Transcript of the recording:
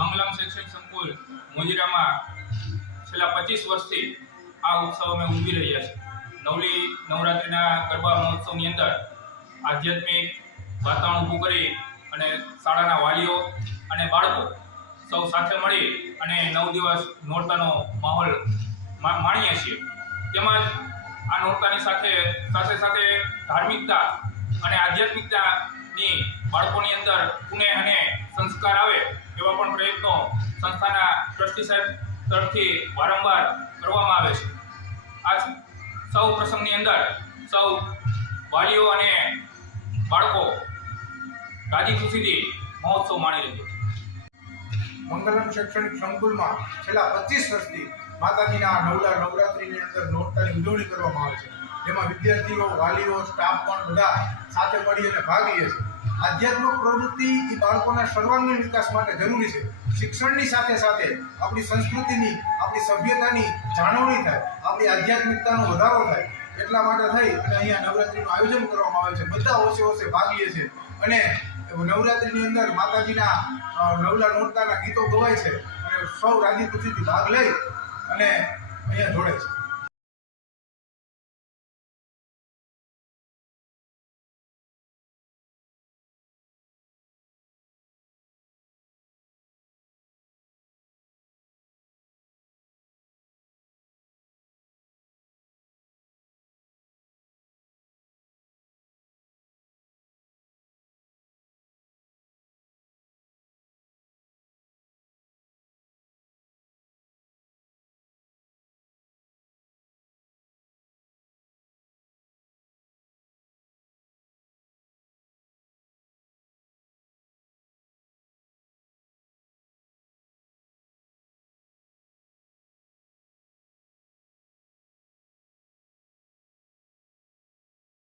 મંગલમ શૈક્ષણિક સંકુલ મોજીરામાં છેલ્લા 25 વર્ષથી આ ઉત્સવ અમે ઉજવી રહ્યા છીએ। નવલી નવરાત્રિના ગરબા મહોત્સવની અંદર આધ્યાત્મિક વાતાવરણ ઊભું કરી અને શાળાના વાલીઓ અને બાળકો સૌ સાથે મળી અને 9 દિવસ નોરતાનો માહોલ માણીએ છીએ। તેમજ આ નોરતાની સાથે ધાર્મિકતા અને આધ્યાત્મિકતાની બાળકોની અંદર પુણ્ય અને સંસ્કાર આવે એવા પણ પ્રયત્નો સંસ્થાના ટ્રસ્ટી સાહેબ તરફથી વારંવાર કરવામાં આવે છે। આ સૌ પ્રસંગની અંદર સૌ વાલીઓ અને બાળકો રાજી ખુશીથી મહોત્સવ માણી રહ્યા છે। મંગલમ શૈક્ષણિક સંકુલમાં છેલ્લા 25 વર્ષથી માતાજીના નવરાત્રિની અંદર નોરતાની ઉજવણી કરવામાં આવે છે, જેમાં વિદ્યાર્થીઓ, વાલીઓ, સ્ટાફ પણ બધા સાથે મળી અને ભાગ લે છે। આધ્યાત્મિક પ્રવૃત્તિ એ બાળકોના સર્વાંગીણ વિકાસ માટે જરૂરી છે। શિક્ષણની સાથે સાથે આપણી સંસ્કૃતિની, આપણી સભ્યતાની જાળવણી થાય, આપણી આધ્યાત્મિકતાનો વધારો થાય, એટલા માટે થઈ અને અહીંયા નવરાત્રિનું આયોજન કરવામાં આવે છે। બધા ઓછે ભાગ લે છે અને નવરાત્રિની અંદર માતાજીના નવલા નોરતાના ગીતો ગવાય છે અને સૌ રાજી ખુશીથી ભાગ લઈ અને અહીંયા જોડાય છે।